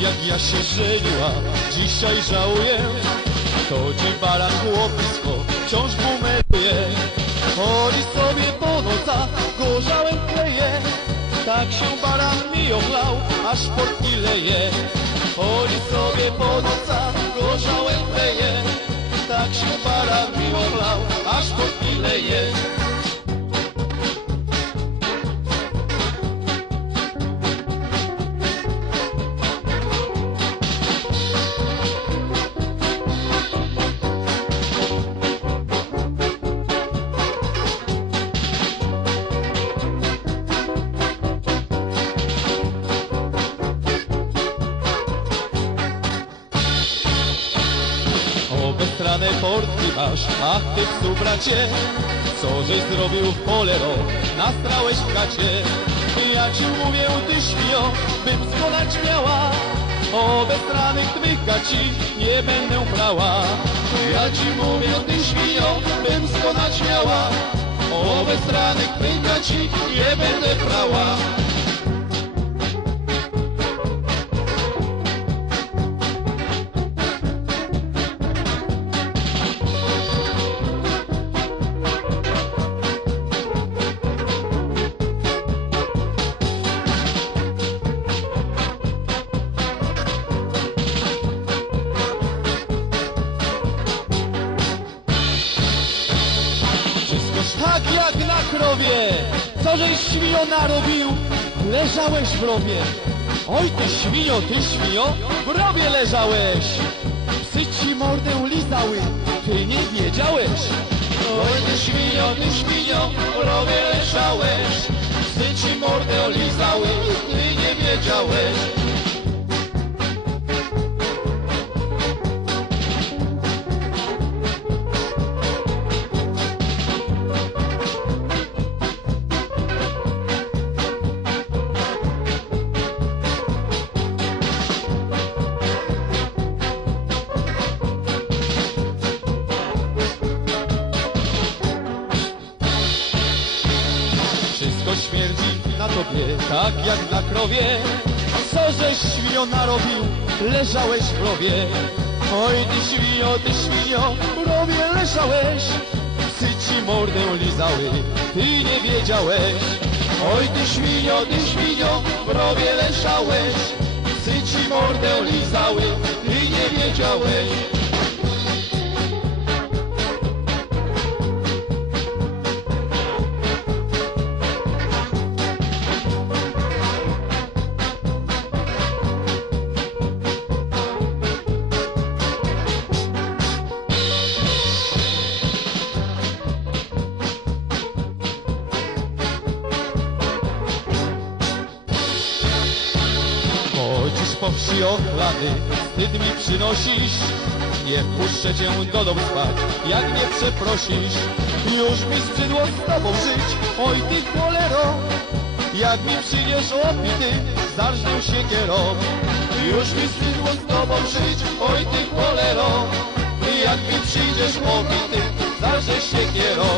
jak ja się żeniła, dzisiaj żałuję. To baran chłopisko wciąż bumeruje. Chodzi sobie po nocach, gorzałem kleje. Tak się baran mi ochlał, aż portki leje. Chodzi sobie po nocach, gorzałem kleje. Tak się baran mi ochlał, Obestrane portki masz, ach ty psu bracie, co żeś zrobił cholero, nastrałeś w gacie. Ja ci mówię, ty świnio, bym skonać miała, obestranych twych gaci nie będę brała. Ja ci mówię, ty świnio, bym skonać miała, obestranych twych gaci nie będę brała. Tak jak na krowie, co żeś świnio narobił, leżałeś w rowie. Oj ty świnio, ty świnio, w rowie leżałeś. Psy ci mordę lizały, ty nie wiedziałeś. Oj ty świnio, ty świnio, w rowie leżałeś. Psy ci mordę lizały, ty nie wiedziałeś. Śmierdzi na tobie, tak jak na krowie. Co żeś świnio narobił, leżałeś w rowie. Oj ty świnio, ty świnio, w rowie leżałeś. Psy ci mordę lizały, ty nie wiedziałeś. Oj ty świnio, ty świnio, w rowie leżałeś. Psy ci mordę lizały, ty nie wiedziałeś. Po wsi ochlany, wstyd mi przynosisz. Nie wpuszczę cię do domu spać, jak nie przeprosisz. Już mi skrzydło z tobą żyć, oj ty cholero. Jak mi przyjdziesz opity, zarżnę się kierą. Już mi skrzydło z tobą żyć, oj ty cholero. Jak mi przyjdziesz opity, zarżę się kierą.